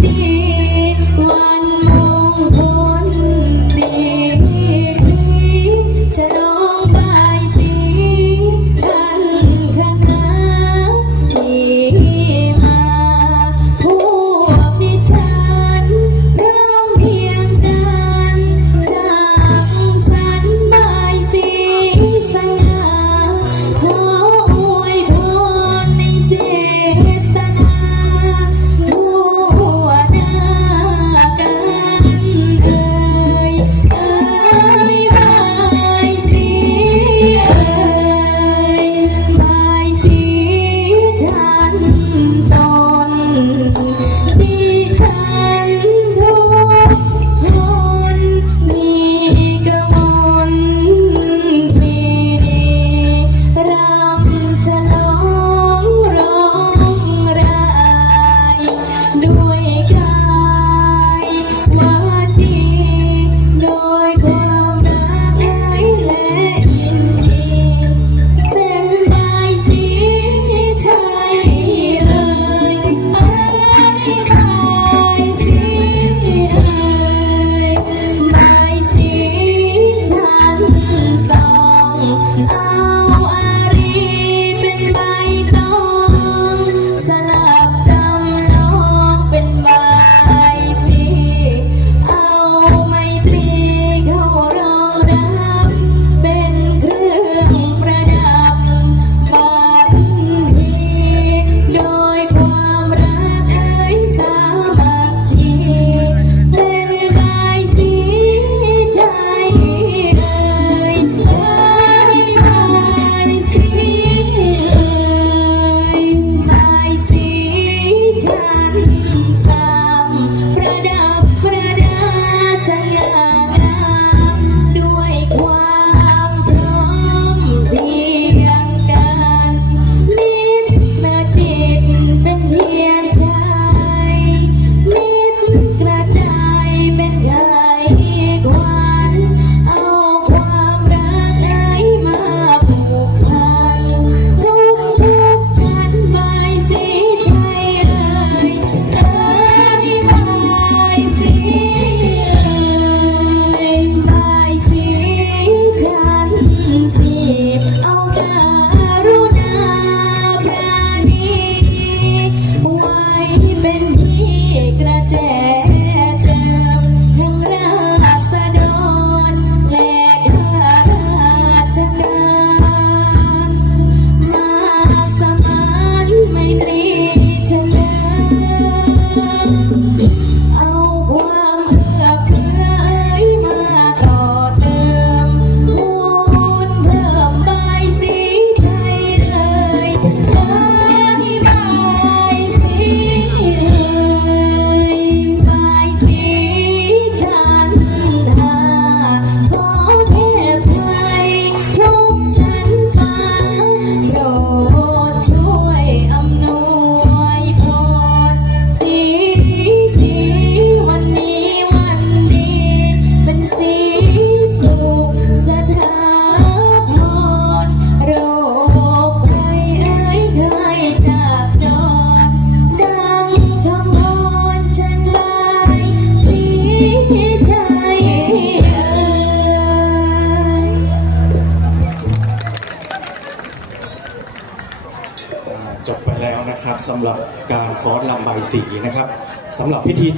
ti. จบไปแล้วนะครับสำหรับการฟ้อนลำใบสีนะครับสำหรับพิธี